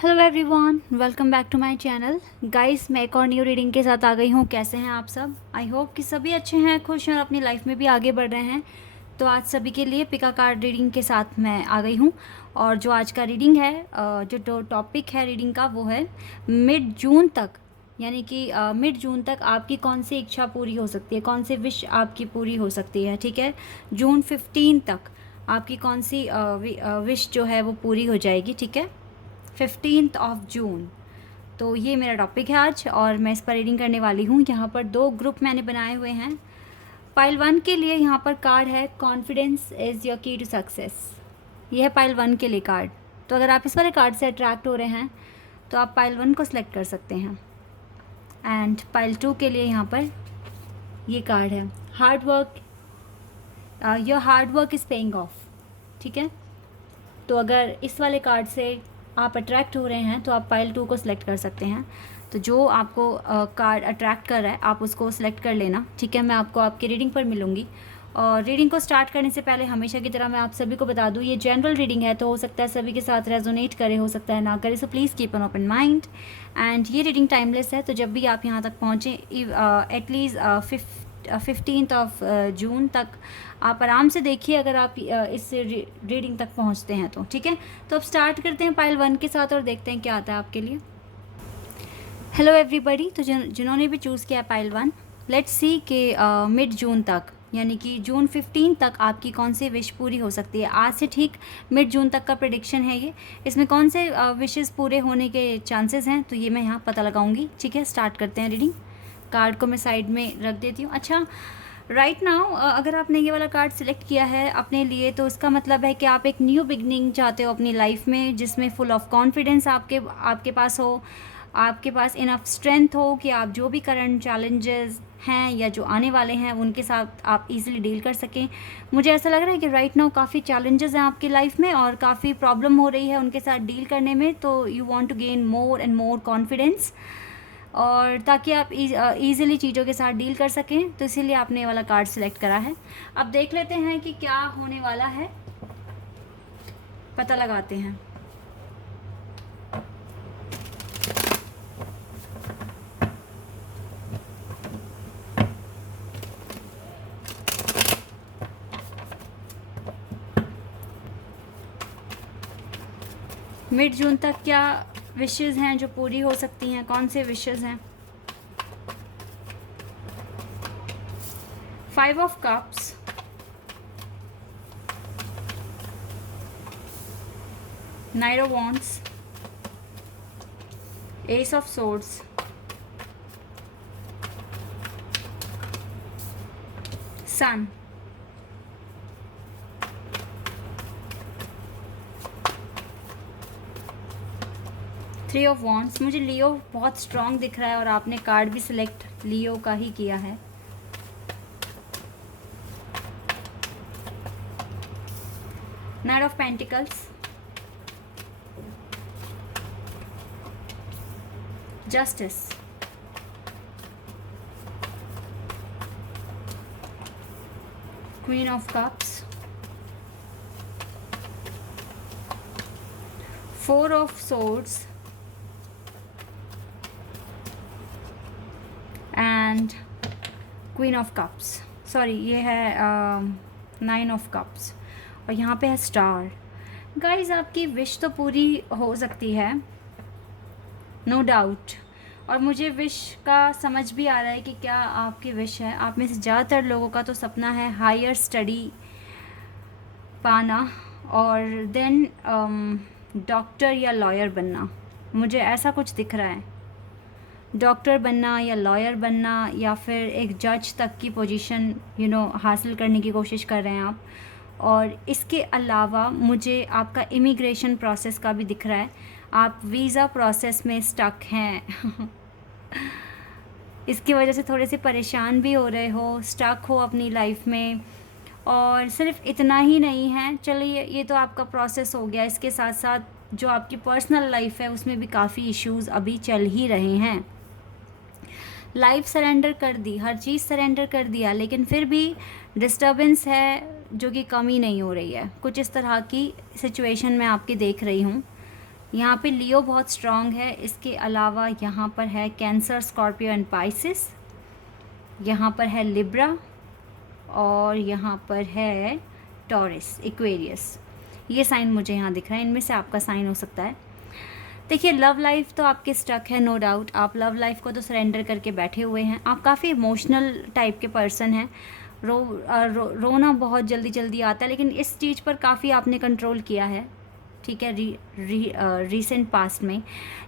Hello everyone, welcome back to my channel. Guys, मैं एक और न्यू रीडिंग के साथ आ गई हूँ। कैसे हैं आप सब? आई होप कि सभी अच्छे हैं, खुश हैं और अपनी लाइफ में भी आगे बढ़ रहे हैं। तो आज सभी के लिए पिका कार्ड रीडिंग के साथ मैं आ गई हूँ। और जो आज का रीडिंग है, जो टॉपिक है रीडिंग का, वो है मिड जून तक, यानी कि मिड जून तक आपकी कौन सी इच्छा पूरी हो सकती है, कौन सी विश आपकी पूरी हो सकती है। ठीक है, जून 15 तक आपकी कौन सी विश जो है वो पूरी हो जाएगी। ठीक है, 15 जून। तो ये मेरा टॉपिक है आज और मैं इस पर रीडिंग करने वाली हूँ। यहाँ पर दो ग्रुप मैंने बनाए हुए हैं। पाइल 1 के लिए यहाँ पर कार्ड है कॉन्फिडेंस इज़ योर की टू सक्सेस। ये है पाइल 1 के लिए कार्ड। तो अगर आप इस वाले कार्ड से अट्रैक्ट हो रहे हैं तो आप पाइल 1 को सिलेक्ट कर सकते हैं। एंड पाइल 2 के लिए यहाँ पर ये कार्ड है hard work, your hard work is paying off. ठीक है, तो अगर इस वाले कार्ड से आप अट्रैक्ट हो रहे हैं तो आप पाइल 2 को सिलेक्ट कर सकते हैं। तो जो आपको कार्ड अट्रैक्ट कर रहा है आप उसको सिलेक्ट कर लेना। ठीक है, मैं आपको आपकी रीडिंग पर मिलूँगी। और रीडिंग को स्टार्ट करने से पहले हमेशा की तरह मैं आप सभी को बता दूँ, ये जनरल रीडिंग है, तो हो सकता है सभी के साथ रेजोनेट करे, हो सकता है ना करे। So please keep an open mind. And ये रीडिंग टाइमलेस है, तो जब भी आप यहाँ तक पहुँचें, एटलीस्ट 15 जून तक आप आराम से देखिए, अगर आप इस रीडिंग तक पहुंचते हैं तो। ठीक है, तो अब स्टार्ट करते हैं पाइल 1 के साथ और देखते हैं क्या आता है आपके लिए। हेलो एवरीबॉडी, तो जिन्होंने भी चूज़ किया पाइल 1, लेट्स सी कि मिड जून तक, यानी कि जून 15 तक आपकी कौन सी विश पूरी हो सकती है। आज से ठीक मिड जून तक का प्रेडिक्शन है ये। इसमें कौन से विशेज़ पूरे होने के चांसेस हैं, तो ये मैं यहाँ पता लगाऊंगी। ठीक है, स्टार्ट करते हैं रीडिंग। कार्ड को मैं साइड में रख देती हूँ। अच्छा, राइट नाउ अगर आपने ये वाला कार्ड सिलेक्ट किया है अपने लिए, तो इसका मतलब है कि आप एक न्यू बिगनिंग चाहते हो अपनी लाइफ में, जिसमें फुल ऑफ कॉन्फिडेंस आपके पास हो, आपके पास इनफ स्ट्रेंथ हो कि आप जो भी करंट चैलेंजेस हैं या जो आने वाले हैं उनके साथ आप इजीली डील कर सकें। मुझे ऐसा लग रहा है कि राइट नाउ काफ़ी चैलेंजेस हैं आपकी लाइफ में और काफ़ी प्रॉब्लम हो रही है उनके साथ डील करने में। तो you want to gain more and more confidence, और ताकि आप ईज़िली चीज़ों के साथ डील कर सकें, तो इसीलिए आपने ये वाला कार्ड सिलेक्ट करा है। अब देख लेते हैं कि क्या होने वाला है, पता लगाते हैं। मिड जून तक क्या विशेज़ हैं जो पूरी हो सकती हैं, कौन से विशेज़ हैं। 5 of cups, knight of wands, ace of swords, sun, 3 of wands. मुझे लियो बहुत स्ट्रॉन्ग दिख रहा है और आपने कार्ड भी सिलेक्ट लियो का ही किया है। Night of pentacles, justice, queen of cups, 4 of swords and queen of cups. Sorry, ये है 9 ऑफ कप्स और यहाँ पे है स्टार। गाइज, आपकी विश तो पूरी हो सकती है, नो डाउट। और मुझे विश का समझ भी आ रहा है कि क्या आपकी विश है। आप में से ज़्यादातर लोगों का तो सपना है हायर स्टडी पाना और देन डॉक्टर या लॉयर बनना। मुझे ऐसा कुछ दिख रहा है, डॉक्टर बनना या लॉयर बनना या फिर एक जज तक की पोजीशन हासिल करने की कोशिश कर रहे हैं आप। और इसके अलावा मुझे आपका इमिग्रेशन प्रोसेस का भी दिख रहा है, आप वीज़ा प्रोसेस में स्टक हैं इसकी वजह से थोड़े से परेशान भी हो रहे हो, स्टक हो अपनी लाइफ में। और सिर्फ इतना ही नहीं है, चलिए ये तो आपका प्रोसेस हो गया, इसके साथ साथ जो आपकी पर्सनल लाइफ है उसमें भी काफ़ी इश्यूज़ अभी चल ही रहे हैं। लाइफ सरेंडर कर दी, हर चीज़ सरेंडर कर दिया, लेकिन फिर भी डिस्टर्बेंस है जो कि कमी नहीं हो रही है। कुछ इस तरह की सिचुएशन मैं आपकी देख रही हूँ। यहाँ पे लियो बहुत स्ट्रॉन्ग है। इसके अलावा यहाँ पर है कैंसर, स्कॉर्पियो एंड पाइसिस। यहाँ पर है लिब्रा और यहाँ पर है टॉरस, एक्वेरियस। ये साइन मुझे यहाँ दिख रहा है, इनमें से आपका साइन हो सकता है। देखिए, लव लाइफ तो आपके स्टक है, नो डाउट। आप लव लाइफ को तो सरेंडर करके बैठे हुए हैं। आप काफ़ी इमोशनल टाइप के पर्सन हैं। रोना बहुत जल्दी जल्दी आता है, लेकिन इस चीज़ पर काफ़ी आपने कंट्रोल किया है, ठीक है, रीसेंट पास्ट में।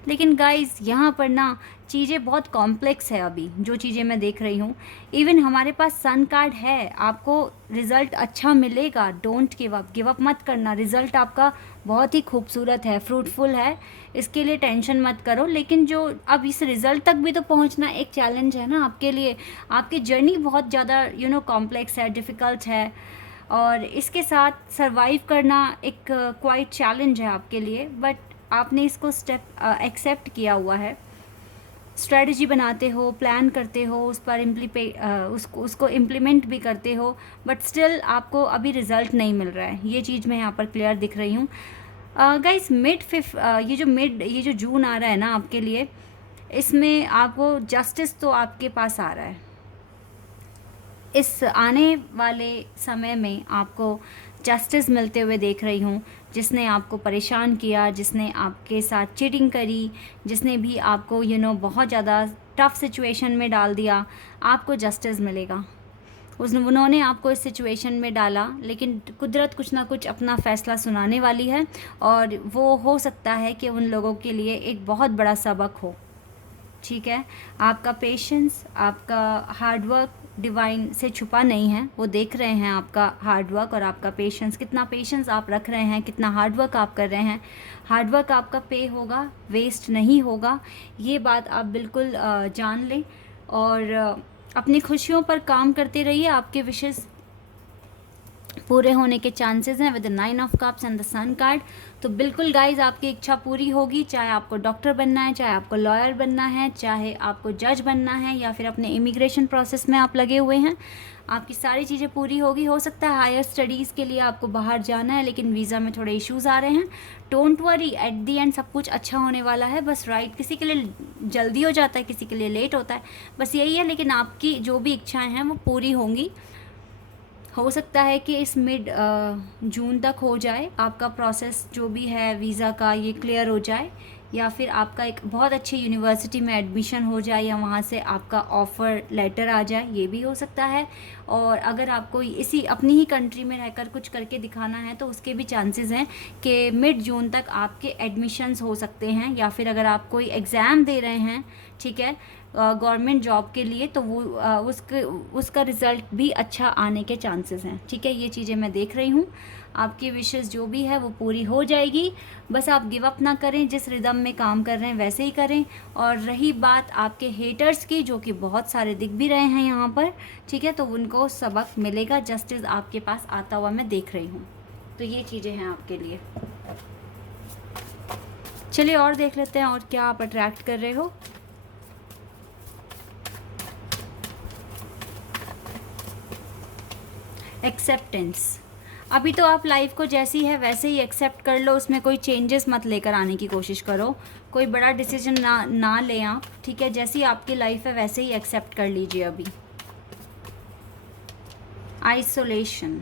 लेकिन गाइस यहाँ पर ना चीज़ें बहुत कॉम्प्लेक्स है अभी, जो चीज़ें मैं देख रही हूँ। इवन हमारे पास सन कार्ड है, आपको रिज़ल्ट अच्छा मिलेगा। डोंट गिव अप मत करना। रिज़ल्ट आपका बहुत ही खूबसूरत है, फ्रूटफुल है, इसके लिए टेंशन मत करो। लेकिन जो अब इस रिज़ल्ट तक भी तो पहुँचना एक चैलेंज है ना आपके लिए। आपकी जर्नी बहुत ज़्यादा कॉम्प्लेक्स है, डिफ़िकल्ट है, और इसके साथ सरवाइव करना एक क्वाइट चैलेंज है आपके लिए। बट आपने इसको स्टेप एक्सेप्ट किया हुआ है। स्ट्रेटजी बनाते हो, प्लान करते हो, उस पर उसको इम्प्लीमेंट भी करते हो, बट स्टिल आपको अभी रिज़ल्ट नहीं मिल रहा है। ये चीज़ मैं यहाँ पर क्लियर दिख रही हूँ। गाइस, ये जो जून आ रहा है ना आपके लिए, इसमें आपको जस्टिस तो आपके पास आ रहा है। इस आने वाले समय में आपको जस्टिस मिलते हुए देख रही हूँ। जिसने आपको परेशान किया, जिसने आपके साथ चीटिंग करी, जिसने भी आपको बहुत ज़्यादा टफ़ सिचुएशन में डाल दिया, आपको जस्टिस मिलेगा। उन्होंने आपको इस सिचुएशन में डाला, लेकिन कुदरत कुछ ना कुछ अपना फ़ैसला सुनाने वाली है, और वो हो सकता है कि उन लोगों के लिए एक बहुत बड़ा सबक हो, ठीक है। आपका पेशेंस, आपका हार्डवर्क डिवाइन से छुपा नहीं है। वो देख रहे हैं आपका हार्डवर्क और आपका पेशेंस, कितना पेशेंस आप रख रहे हैं, कितना हार्डवर्क आप कर रहे हैं। हार्डवर्क आपका पे होगा, वेस्ट नहीं होगा, ये बात आप बिल्कुल जान लें। और अपनी खुशियों पर काम करते रहिए। आपके विशेस पूरे होने के चांसेस हैं with the 9 of cups and the sun card. तो बिल्कुल गाइज, आपकी इच्छा पूरी होगी। चाहे आपको डॉक्टर बनना है, चाहे आपको लॉयर बनना है, चाहे आपको जज बनना है, या फिर अपने इमिग्रेशन प्रोसेस में आप लगे हुए हैं, आपकी सारी चीज़ें पूरी होगी। हो सकता है हायर स्टडीज़ के लिए आपको बाहर जाना है, लेकिन वीज़ा में थोड़े इश्यूज़ आ रहे हैं। Don't worry, at the and सब कुछ अच्छा होने वाला है। बस राइट, किसी के लिए जल्दी हो जाता है, किसी के लिए लेट होता है, बस यही है। लेकिन आपकी जो भी इच्छाएँ हैं वो पूरी होंगी। हो सकता है कि इस मिड जून तक हो जाए आपका प्रोसेस, जो भी है वीज़ा का, ये क्लियर हो जाए, या फिर आपका एक बहुत अच्छी यूनिवर्सिटी में एडमिशन हो जाए, या वहाँ से आपका ऑफ़र लेटर आ जाए, ये भी हो सकता है। और अगर आपको इसी अपनी ही कंट्री में रहकर कुछ करके दिखाना है, तो उसके भी चांसेस हैं कि मिड जून तक आपके एडमिशन्स हो सकते हैं। या फिर अगर आप कोई एग्ज़ाम दे रहे हैं, ठीक है, गवर्नमेंट जॉब के लिए, तो वो उसका रिज़ल्ट भी अच्छा आने के चांसेस हैं, ठीक है। ये चीज़ें मैं देख रही हूँ। आपकी विशेस जो भी है वो पूरी हो जाएगी। बस आप गिव अप ना करें, जिस रिदम में काम कर रहे हैं वैसे ही करें। और रही बात आपके हेटर्स की, जो कि बहुत सारे दिख भी रहे हैं यहाँ पर, ठीक है, तो उनको सबक मिलेगा। जस्टिस आपके पास आता हुआ मैं देख रही हूँ। तो ये चीज़ें हैं आपके लिए। चलिए और देख लेते हैं, और क्या आप अट्रैक्ट कर रहे हो। एक्सेप्टेंस। अभी तो आप लाइफ को जैसी है वैसे ही एक्सेप्ट कर लो, उसमें कोई चेंजेस मत लेकर आने की कोशिश करो। कोई बड़ा डिसीजन ना लें आप, ठीक है। जैसी आपकी लाइफ है वैसे ही एक्सेप्ट कर लीजिए अभी। आइसोलेशन।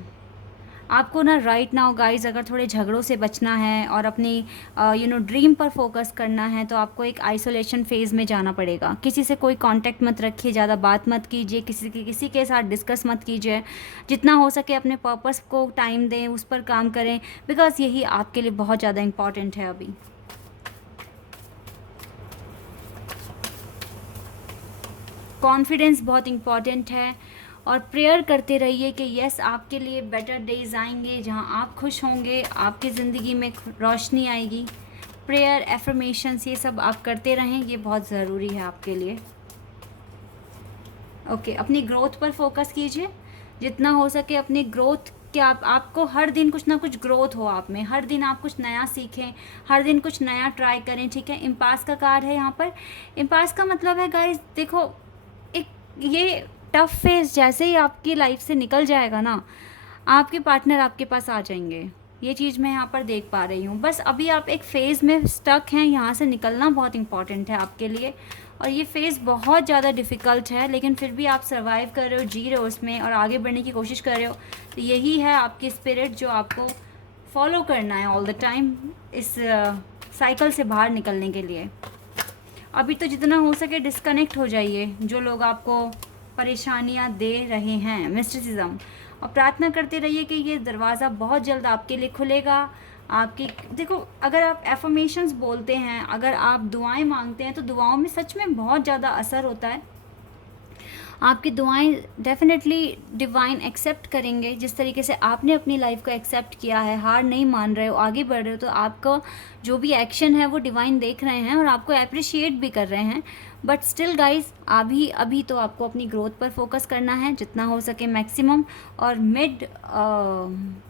आपको ना राइट नाउ गाइज, अगर थोड़े झगड़ों से बचना है और अपनी ड्रीम पर फोकस करना है, तो आपको एक आइसोलेशन फेज़ में जाना पड़ेगा। किसी से कोई कांटेक्ट मत रखिए, ज़्यादा बात मत कीजिए, किसी के साथ डिस्कस मत कीजिए। जितना हो सके अपने पर्पस को टाइम दें, उस पर काम करें, बिकॉज यही आपके लिए बहुत ज़्यादा इम्पॉर्टेंट है अभी। कॉन्फिडेंस बहुत इम्पॉर्टेंट है। और प्रेयर करते रहिए कि यस, आपके लिए बेटर डेज आएंगे, जहां आप खुश होंगे, आपकी ज़िंदगी में रोशनी आएगी। प्रेयर, एफर्मेशंस, ये सब आप करते रहें, ये बहुत ज़रूरी है आपके लिए। ओके, अपनी ग्रोथ पर फोकस कीजिए, जितना हो सके अपनी ग्रोथ कि आपको हर दिन कुछ ना कुछ ग्रोथ हो आप में, हर दिन आप कुछ नया सीखें, हर दिन कुछ नया ट्राई करें, ठीक है। इम्पास का कार्ड है यहाँ पर। इम्पास का मतलब है गाइस, देखो, एक ये टफ फेज जैसे ही आपकी लाइफ से निकल जाएगा ना, आपके पार्टनर आपके पास आ जाएंगे। ये चीज़ मैं यहाँ पर देख पा रही हूँ। बस अभी आप एक फ़ेज़ में स्टक हैं, यहाँ से निकलना बहुत इम्पॉर्टेंट है आपके लिए। और ये फ़ेज़ बहुत ज़्यादा डिफ़िकल्ट है, लेकिन फिर भी आप सर्वाइव कर रहे हो, जी रहे हो उसमें और आगे बढ़ने की कोशिश कर रहे हो। तो यही है आपकी स्पिरिट जो आपको फॉलो करना है ऑल द टाइम इस साइकिल से बाहर निकलने के लिए। अभी तो जितना हो सके डिस्कनेक्ट हो जाइए जो लोग आपको परेशानियां दे रहे हैं, मिस्टिसिज्म, और प्रार्थना करते रहिए कि ये दरवाज़ा बहुत जल्द आपके लिए खुलेगा। आपकी देखो, अगर आप एफर्मेशंस बोलते हैं, अगर आप दुआएं मांगते हैं, तो दुआओं में सच में बहुत ज़्यादा असर होता है। आपकी दुआएं डेफिनेटली डिवाइन एक्सेप्ट करेंगे। जिस तरीके से आपने अपनी लाइफ को एक्सेप्ट किया है, हार नहीं मान रहे हो, आगे बढ़ रहे हो, तो आपका जो भी एक्शन है वो डिवाइन देख रहे हैं और आपको अप्रिशिएट भी कर रहे हैं। बट स्टिल गाइज, अभी तो आपको अपनी ग्रोथ पर फोकस करना है जितना हो सके मैक्सिमम। और मिड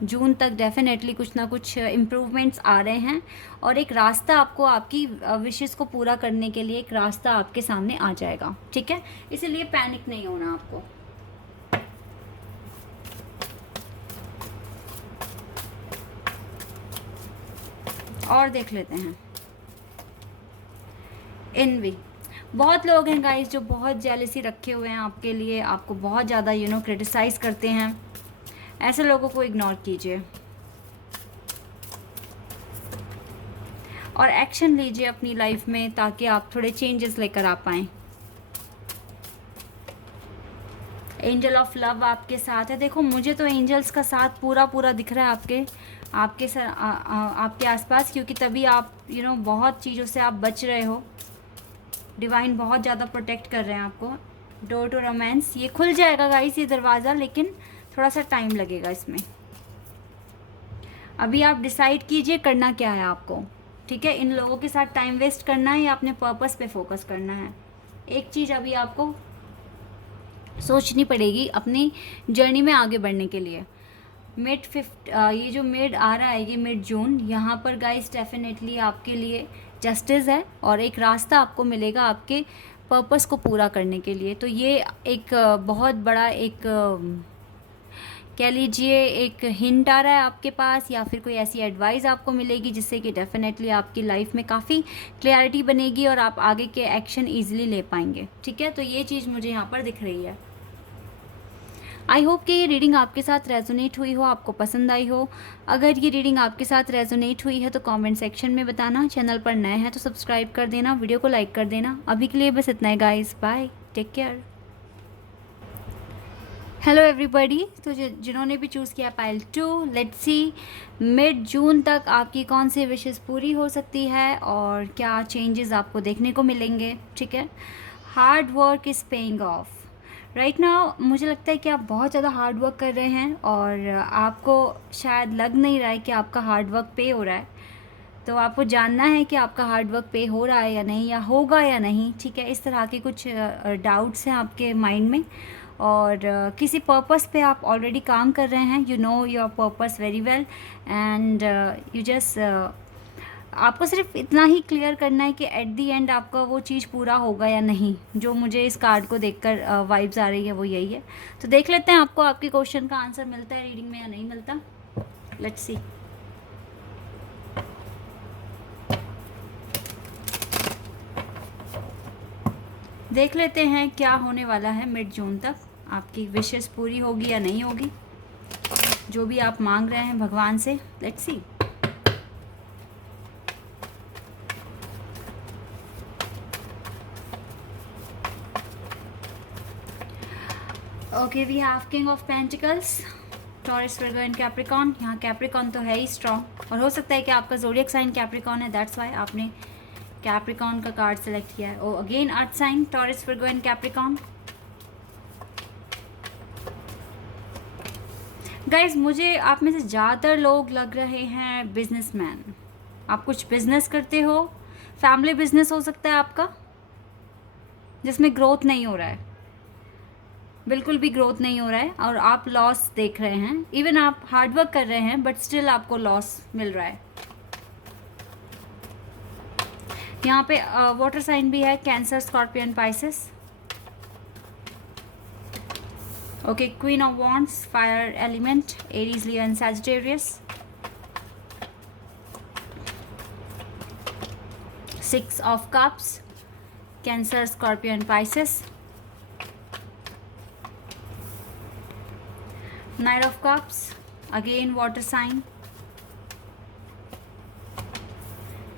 जून तक डेफिनेटली कुछ ना कुछ इम्प्रूवमेंट्स आ रहे हैं और एक रास्ता आपको आपकी विशेस को पूरा करने के लिए एक रास्ता आपके सामने आ जाएगा, ठीक है। इसीलिए पैनिक नहीं होना आपको। और देख लेते हैं एनवी। बहुत लोग हैं गाइस जो बहुत जेलसी रखे हुए हैं आपके लिए, आपको बहुत ज़्यादा क्रिटिसाइज़ करते हैं। ऐसे लोगों को इग्नोर कीजिए और एक्शन लीजिए अपनी लाइफ में ताकि आप थोड़े चेंजेस लेकर आ पाएँ। एंजल ऑफ लव आपके साथ है। देखो, मुझे तो एंजल्स का साथ पूरा दिख रहा है आपके आसपास, क्योंकि तभी आप बहुत चीज़ों से आप बच रहे हो। डिवाइन बहुत ज़्यादा प्रोटेक्ट कर रहे हैं आपको। डोर टू रोमांस, ये खुल जाएगा गाइस ये दरवाज़ा, लेकिन थोड़ा सा टाइम लगेगा इसमें। अभी आप डिसाइड कीजिए करना क्या है आपको, ठीक है। इन लोगों के साथ टाइम वेस्ट करना है या अपने पर्पस पे फोकस करना है, एक चीज़ अभी आपको सोचनी पड़ेगी अपनी जर्नी में आगे बढ़ने के लिए। ये जो मिड आ रहा है, ये मिड जून, यहाँ पर गाइस डेफिनेटली आपके लिए जस्टिस है और एक रास्ता आपको मिलेगा आपके पर्पस को पूरा करने के लिए। तो ये एक बहुत बड़ा एक कह लीजिए एक हिंट आ रहा है आपके पास, या फिर कोई ऐसी एडवाइस आपको मिलेगी जिससे कि डेफिनेटली आपकी लाइफ में काफ़ी क्लैरिटी बनेगी और आप आगे के एक्शन ईजिली ले पाएंगे, ठीक है। तो ये चीज़ मुझे यहाँ पर दिख रही है। आई होप कि ये रीडिंग आपके साथ रेजोनेट हुई हो, आपको पसंद आई हो। अगर ये रीडिंग आपके साथ रेजोनेट हुई है तो कमेंट सेक्शन में बताना। चैनल पर नए हैं तो सब्सक्राइब कर देना, वीडियो को लाइक कर देना। अभी के लिए बस इतना है guys, bye, take care. Hello everybody, तो जिन्होंने भी चूज़ किया pile 2, let's see mid June तक आपकी कौन सी विशेस पूरी हो सकती है और क्या चेंजेस आपको देखने को मिलेंगे, ठीक है। Hard work is paying off right now. मुझे लगता है कि आप बहुत ज़्यादा हार्ड वर्क कर रहे हैं और आपको शायद लग नहीं रहा है कि आपका हार्ड वर्क पे हो रहा है। तो आपको जानना है कि आपका हार्ड वर्क पे हो रहा है या नहीं, या होगा या नहीं, ठीक है। इस तरह के कुछ डाउट्स हैं आपके माइंड में और किसी पर्पस पे आप ऑलरेडी काम कर रहे हैं। You know your purpose very well and you just आपको सिर्फ इतना ही क्लियर करना है कि एट दी एंड आपका वो चीज़ पूरा होगा या नहीं। जो मुझे इस कार्ड को देखकर वाइब्स आ रही है वो यही है। तो देख लेते हैं आपको आपके क्वेश्चन का आंसर मिलता है रीडिंग में या नहीं मिलता। Let's see. देख लेते हैं क्या होने वाला है मिड जून तक, आपकी विशेस पूरी होगी या नहीं होगी, जो भी आप मांग रहे हैं भगवान से। Let's see. Okay, we have king of pentacles, Taurus, Virgo and Capricorn. यहाँ कैप्रिकॉन तो है ही स्ट्रॉन्ग, और हो सकता है कि आपका ज़ोडिएक साइन कैप्रिकॉन है, दैट्स वाई आपने कैप्रिकॉन का कार्ड सेलेक्ट किया है। Oh again earth sign, Taurus, Virgo and Capricorn. Guys, मुझे आप में से ज़्यादातर लोग लग रहे हैं बिजनेसमैन। आप कुछ बिजनेस करते हो, फैमिली बिजनेस हो सकता है आपका, जिसमें ग्रोथ नहीं हो रहा है, बिल्कुल भी ग्रोथ नहीं हो रहा है और आप लॉस देख रहे हैं। इवन आप हार्ड वर्क कर रहे हैं बट स्टिल आपको लॉस मिल रहा है। यहाँ पे वाटर साइन भी है, cancer, scorpion, Pisces. Okay, queen of wands, fire element, Aries, Leo and Sagittarius. 6 of cups, Cancer, Scorpio and Pisces. Knight of cups, again water sign.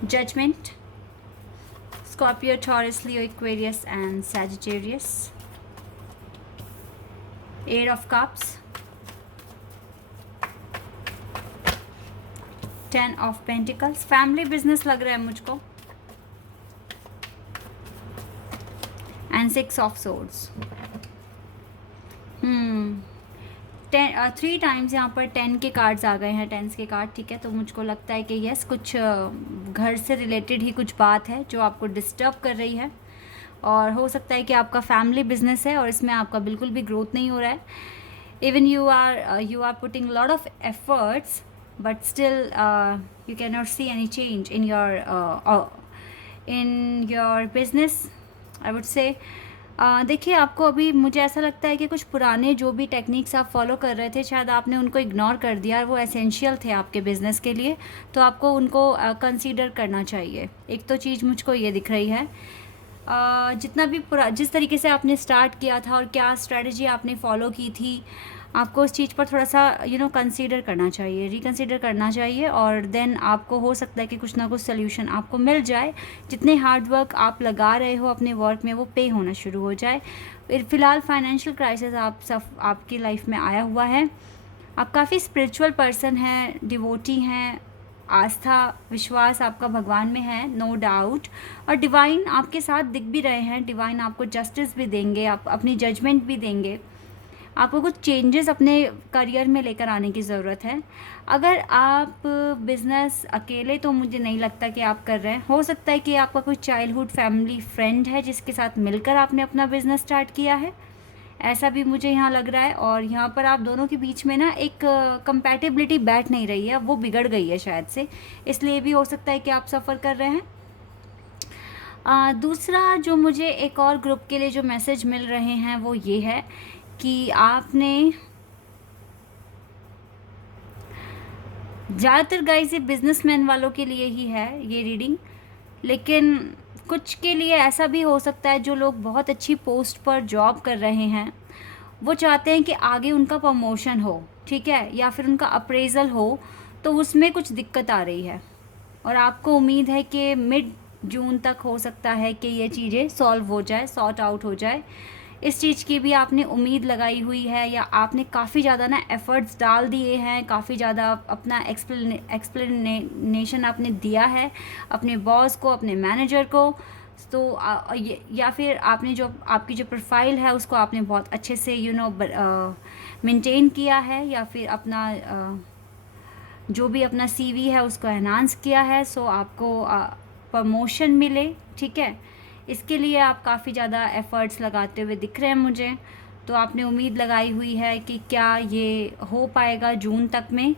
Judgment, Scorpio, Taurus, Leo, Aquarius and Sagittarius. 8 of cups, 10 of Pentacles. Family business लग रहा है मुझको. And 6 of Swords. 3 times यहाँ पर 10 के cards आ गए हैं, 10s के कार्ड. ठीक है, तो मुझको लगता है कि यस, कुछ घर से रिलेटेड ही कुछ बात है जो आपको डिस्टर्ब कर रही है, और हो सकता है कि आपका फैमिली बिजनेस है और इसमें आपका बिल्कुल भी ग्रोथ नहीं हो रहा है. Even you are putting lot of efforts but still you can not see any change in your business, I would say. देखिए, आपको अभी मुझे ऐसा लगता है कि कुछ पुराने जो भी टेक्निक्स आप फॉलो कर रहे थे, शायद आपने उनको इग्नोर कर दिया और वो एसेंशियल थे आपके बिज़नेस के लिए, तो आपको उनको कंसीडर करना चाहिए. एक तो चीज़ मुझको ये दिख रही है, जितना भी जिस तरीके से आपने स्टार्ट किया था और क्या स्ट्रेटजी आपने फॉलो की थी, आपको उस चीज़ पर थोड़ा सा कंसीडर करना चाहिए, रिकंसीडर करना चाहिए, और देन आपको हो सकता है कि कुछ ना कुछ सोल्यूशन आपको मिल जाए. जितने हार्ड वर्क आप लगा रहे हो अपने वर्क में वो पे होना शुरू हो जाए. फ़िलहाल फाइनेंशियल क्राइसिस आपकी लाइफ में आया हुआ है. आप काफ़ी स्पिरिचुअल पर्सन हैं, डिवोटी हैं, आस्था विश्वास आपका भगवान में है, नो डाउट, और डिवाइन आपके साथ दिख भी रहे हैं. डिवाइन आपको जस्टिस भी देंगे, आप अपनी जजमेंट भी देंगे. आपको कुछ चेंजेस अपने करियर में लेकर आने की ज़रूरत है. अगर आप बिज़नेस अकेले, तो मुझे नहीं लगता कि आप कर रहे हैं. हो सकता है कि आपका कोई चाइल्डहुड फैमिली फ्रेंड है जिसके साथ मिलकर आपने अपना बिज़नेस स्टार्ट किया है, ऐसा भी मुझे यहाँ लग रहा है. और यहाँ पर आप दोनों के बीच में ना एक कंपैटिबिलिटी बैठ नहीं रही है, वो बिगड़ गई है शायद से, इसलिए भी हो सकता है कि आप सफ़र कर रहे हैं. दूसरा जो मुझे एक और ग्रुप के लिए जो मैसेज मिल रहे हैं वो ये है कि आपने ज़्यादातर गाइस ये बिजनेसमैन वालों के लिए ही है ये रीडिंग, लेकिन कुछ के लिए ऐसा भी हो सकता है जो लोग बहुत अच्छी पोस्ट पर जॉब कर रहे हैं, वो चाहते हैं कि आगे उनका प्रमोशन हो, ठीक है, या फिर उनका अप्रेजल हो, तो उसमें कुछ दिक्कत आ रही है. और आपको उम्मीद है कि मिड जून तक हो सकता है कि ये चीज़ें सॉल्व हो जाए, सॉर्ट आउट हो जाए. इस चीज़ की भी आपने उम्मीद लगाई हुई है, या आपने काफ़ी ज़्यादा ना एफ़र्ट्स डाल दिए हैं, काफ़ी ज़्यादा अपना एक्सप्लेनेशन आपने दिया है अपने बॉस को, अपने मैनेजर को. तो या फिर आपने जो आपकी जो प्रोफाइल है उसको आपने बहुत अच्छे से मेंटेन किया है, या फिर अपना जो भी अपना CV है उसको एनहांस किया है, सो आपको प्रमोशन मिले. ठीक है, इसके लिए आप काफ़ी ज़्यादा एफ़र्ट्स लगाते हुए दिख रहे हैं मुझे. तो आपने उम्मीद लगाई हुई है कि क्या ये हो पाएगा जून तक में.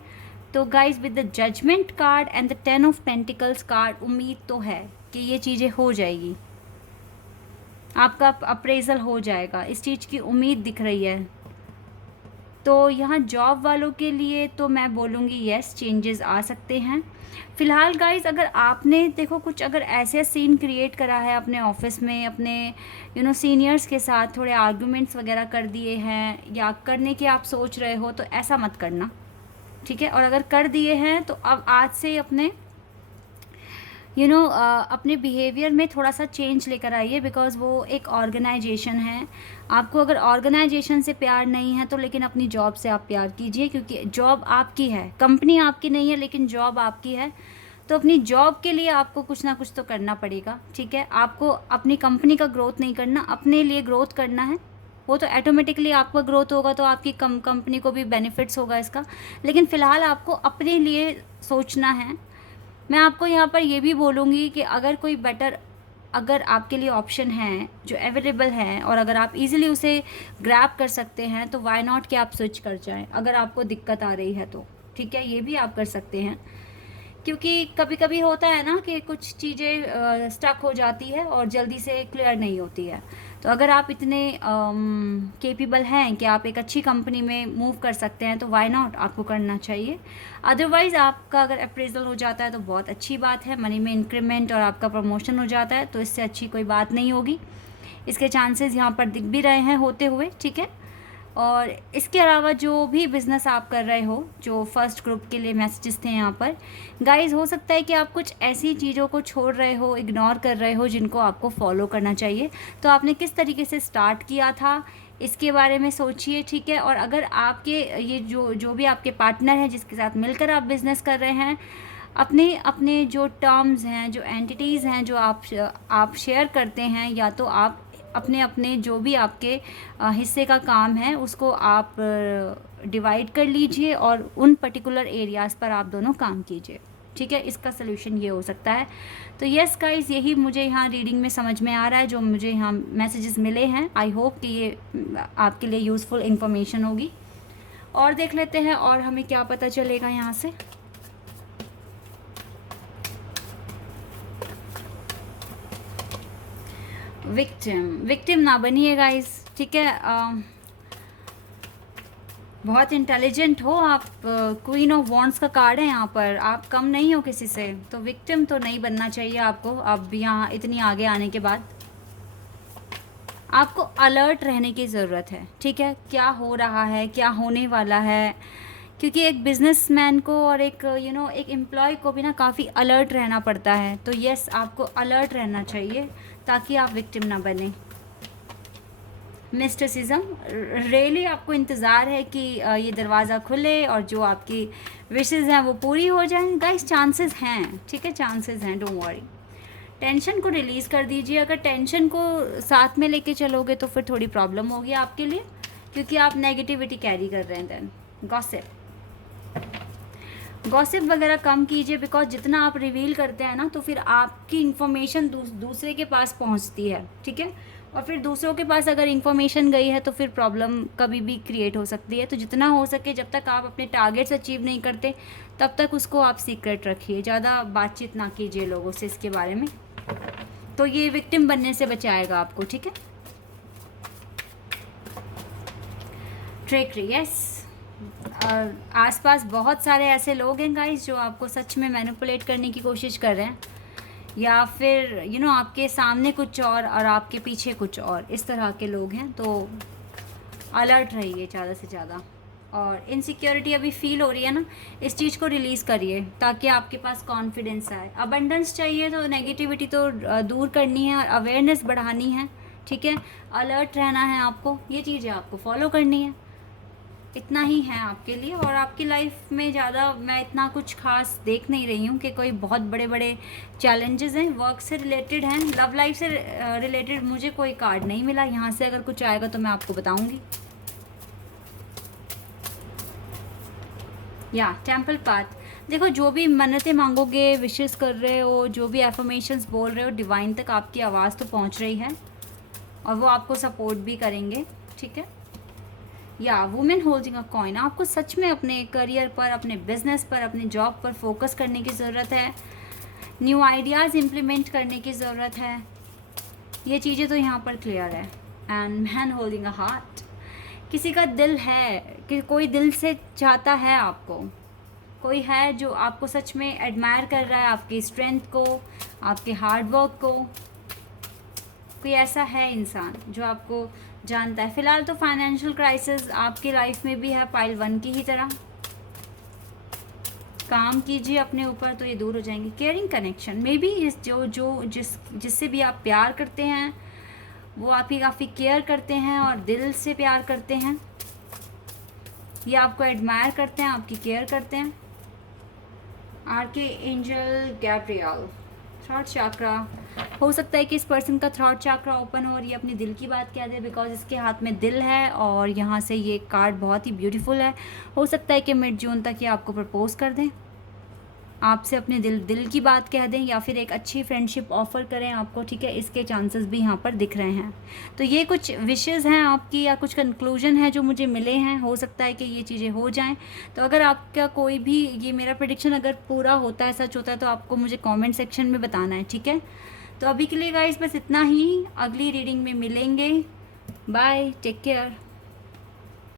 तो guys, with the judgement card and the 10 of pentacles card, उम्मीद तो है कि ये चीज़ें हो जाएगी, आपका अप्रेजल हो जाएगा, इस चीज़ की उम्मीद दिख रही है. तो यहाँ जॉब वालों के लिए तो मैं बोलूँगी यस, चेंजेस आ सकते हैं. फ़िलहाल गाइस, अगर आपने देखो कुछ अगर ऐसे सीन क्रिएट करा है अपने ऑफिस में, अपने सीनियर्स के साथ थोड़े आर्गुमेंट्स वगैरह कर दिए हैं, या करने की आप सोच रहे हो, तो ऐसा मत करना, ठीक है. और अगर कर दिए हैं तो अब आज से अपने अपने बिहेवियर में थोड़ा सा चेंज लेकर आइए, बिकॉज़ वो एक ऑर्गेनाइजेशन है. आपको अगर ऑर्गेनाइजेशन से प्यार नहीं है तो लेकिन अपनी जॉब से आप प्यार कीजिए, क्योंकि जॉब आपकी है, कंपनी आपकी नहीं है, लेकिन जॉब आपकी है. तो अपनी जॉब के लिए आपको कुछ ना कुछ तो करना पड़ेगा, ठीक है. आपको अपनी कंपनी का ग्रोथ नहीं करना, अपने लिए ग्रोथ करना है. वो तो ऑटोमेटिकली आपका ग्रोथ होगा तो आपकी कंपनी को भी बेनिफिट्स होगा इसका, लेकिन फ़िलहाल आपको अपने लिए सोचना है. मैं आपको यहाँ पर ये भी बोलूँगी कि अगर आपके लिए ऑप्शन है जो अवेलेबल है, और अगर आप इजीली उसे ग्रैब कर सकते हैं, तो व्हाई नॉट कि आप स्विच कर जाएं अगर आपको दिक्कत आ रही है तो, ठीक है. ये भी आप कर सकते हैं, क्योंकि कभी कभी होता है ना कि कुछ चीज़ें स्टक हो जाती है और जल्दी से क्लियर नहीं होती है। तो अगर आप इतने केपेबल हैं कि आप एक अच्छी कंपनी में मूव कर सकते हैं तो वाई नॉट, आपको करना चाहिए। अदरवाइज़ आपका अगर अप्रेजल हो जाता है तो बहुत अच्छी बात है, मनी में इंक्रीमेंट और आपका प्रमोशन हो जाता है, तो इससे अच्छी कोई बात नहीं होगी। इसके चांसेस यहाँ पर दिख भी रहे हैं होते हुए, ठीक है। और इसके अलावा जो भी बिज़नेस आप कर रहे हो, जो फर्स्ट ग्रुप के लिए मैसेजेस थे यहाँ पर, गाइस हो सकता है कि आप कुछ ऐसी चीज़ों को छोड़ रहे हो, इग्नोर कर रहे हो, जिनको आपको फॉलो करना चाहिए। तो आपने किस तरीके से स्टार्ट किया था, इसके बारे में सोचिए, ठीक है। और अगर आपके ये जो भी आपके पार्टनर हैं जिसके साथ मिलकर आप बिज़नेस कर रहे हैं, अपने अपने जो टर्म्स हैं, जो एंटिटीज़ हैं जो आप शेयर करते हैं, या तो आप अपने अपने जो भी आपके हिस्से का काम है उसको आप डिवाइड कर लीजिए और उन पर्टिकुलर एरियाज़ पर आप दोनों काम कीजिए, ठीक है। इसका सलूशन ये हो सकता है। तो यस गाइस, यही मुझे यहाँ रीडिंग में समझ में आ रहा है, जो मुझे यहाँ मैसेजेस मिले हैं। आई होप कि ये आपके लिए यूज़फुल इंफॉर्मेशन होगी। और देख लेते हैं और हमें क्या पता चलेगा यहाँ से। विक्टिम ना बनिए गाइस, ठीक है। बहुत इंटेलिजेंट हो आप, क्वीन ऑफ वॉन्ड्स का कार्ड है यहाँ पर, आप कम नहीं हो किसी से, तो विक्टिम तो नहीं बनना चाहिए आपको। अब यहाँ इतनी आगे आने के बाद आपको अलर्ट रहने की ज़रूरत है, ठीक है। क्या हो रहा है, क्या होने वाला है, क्योंकि एक बिजनेसमैन को और एक एक एम्प्लॉय को भी ना काफ़ी अलर्ट रहना पड़ता है। तो यस, आपको अलर्ट रहना चाहिए ताकि आप विक्टिम ना बने। मिस्टिसिज्म, रियली आपको इंतज़ार है कि ये दरवाज़ा खुले और जो आपकी विशेज़ हैं वो पूरी हो जाएं। गाइस चांसेस हैं, ठीक है, चांसेस हैं, डोंट वरी। टेंशन को रिलीज़ कर दीजिए। अगर टेंशन को साथ में लेके चलोगे तो फिर थोड़ी प्रॉब्लम होगी आपके लिए, क्योंकि आप नेगेटिविटी कैरी कर रहे हैं। देन गॉसिप वगैरह कम कीजिए, बिकॉज जितना आप रिवील करते हैं ना तो फिर आपकी इन्फॉर्मेशन दूसरे के पास पहुंचती है, ठीक है। और फिर दूसरों के पास अगर इन्फॉर्मेशन गई है तो फिर प्रॉब्लम कभी भी क्रिएट हो सकती है। तो जितना हो सके, जब तक आप अपने टारगेट्स अचीव नहीं करते तब तक उसको आप सीक्रेट रखिए, ज़्यादा बातचीत ना कीजिए लोगों से इसके बारे में। तो ये विक्टिम बनने से बचाएगा आपको, ठीक है। Trickery, yes. आसपास बहुत सारे ऐसे लोग हैं गाइस जो आपको सच में मैनिपुलेट करने की कोशिश कर रहे हैं, या फिर आपके सामने कुछ और आपके पीछे कुछ और, इस तरह के लोग हैं। तो अलर्ट रहिए ज़्यादा से ज़्यादा। और इनसिक्योरिटी अभी फील हो रही है ना, इस चीज़ को रिलीज़ करिए ताकि आपके पास कॉन्फिडेंस आए। अबंडेंस चाहिए तो नेगेटिविटी तो दूर करनी है और अवेयरनेस बढ़ानी है, ठीक है। अलर्ट रहना है आपको, ये चीज़ें आपको फॉलो करनी है। इतना ही है आपके लिए। और आपकी लाइफ में ज़्यादा मैं इतना कुछ खास देख नहीं रही हूँ कि कोई बहुत बड़े बड़े चैलेंजेस हैं। वर्क से रिलेटेड हैं, लव लाइफ से रिलेटेड मुझे कोई कार्ड नहीं मिला। यहाँ से अगर कुछ आएगा तो मैं आपको बताऊँगी। या टेम्पल पाथ, देखो जो भी मन्नतें मांगोगे, विशेस कर रहे हो, जो भी एफर्मेशंस बोल रहे हो, डिवाइन तक आपकी आवाज़ तो पहुँच रही है और वो आपको सपोर्ट भी करेंगे, ठीक है। या वुमेन होल्डिंग अ कॉइन, आपको सच में अपने करियर पर, अपने बिजनेस पर, अपने जॉब पर फोकस करने की ज़रूरत है। न्यू आइडियाज़ इम्प्लीमेंट करने की ज़रूरत है। ये चीज़ें तो यहाँ पर क्लियर है। And man holding a heart, किसी का दिल है कि कोई दिल से चाहता है आपको, कोई है जो आपको सच में एडमायर कर रहा है, आपकी स्ट्रेंथ को, आपके हार्ड वर्क को। कोई ऐसा है इंसान जो आपको जानता है। फ़िलहाल तो फाइनेंशियल क्राइसिस आपकी लाइफ में भी है, पाइल 1 की ही तरह। काम कीजिए अपने ऊपर तो ये दूर हो जाएंगे। केयरिंग कनेक्शन में भी जिससे भी आप प्यार करते हैं वो आपकी काफ़ी केयर करते हैं और दिल से प्यार करते हैं, ये आपको एडमायर करते हैं, आपकी केयर करते हैं। आर्के एंजल गैब्रियल, थ्रॉट चाक्रा, हो सकता है कि इस पर्सन का थ्रॉट चाक्रा ओपन हो और ये अपने दिल की बात कह दे, बिकॉज इसके हाथ में दिल है और यहाँ से ये कार्ड बहुत ही ब्यूटीफुल है। हो सकता है कि मिड जून तक ये आपको प्रपोज कर दें। आपसे अपने दिल की बात कह दें या फिर एक अच्छी फ्रेंडशिप ऑफ़र करें आपको, ठीक है, इसके चांसेस भी यहाँ पर दिख रहे हैं। तो ये कुछ विशेज़ हैं आपकी या कुछ कंक्लूजन है जो मुझे मिले हैं, हो सकता है कि ये चीज़ें हो जाएं। तो अगर आपका कोई भी ये मेरा प्रेडिक्शन अगर पूरा होता है, सच होता है, तो आपको मुझे कमेंट सेक्शन में बताना है, ठीक है। तो अभी के लिए गाइस बस इतना ही, अगली रीडिंग में मिलेंगे। Bye, take care.